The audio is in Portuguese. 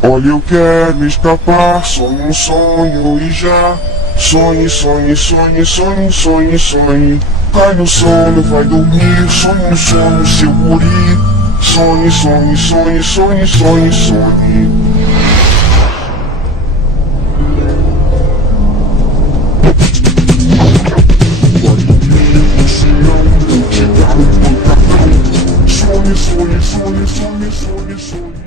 Olha, eu quero escapar, sonho um sonho e já. Sonhe, sonhe, sonhe, sonhe, sonhe, sonhe. Cai no sono, vai dormir, sonhe um sono, seu guri. Sonhe, sonhe, sonhe, sonhe, sonhe, sonhe. Vai dormir no sonhão, vou te dar um pancadão. Sonhe, sonhe, sonhe, sonhe, sonhe, sonhe.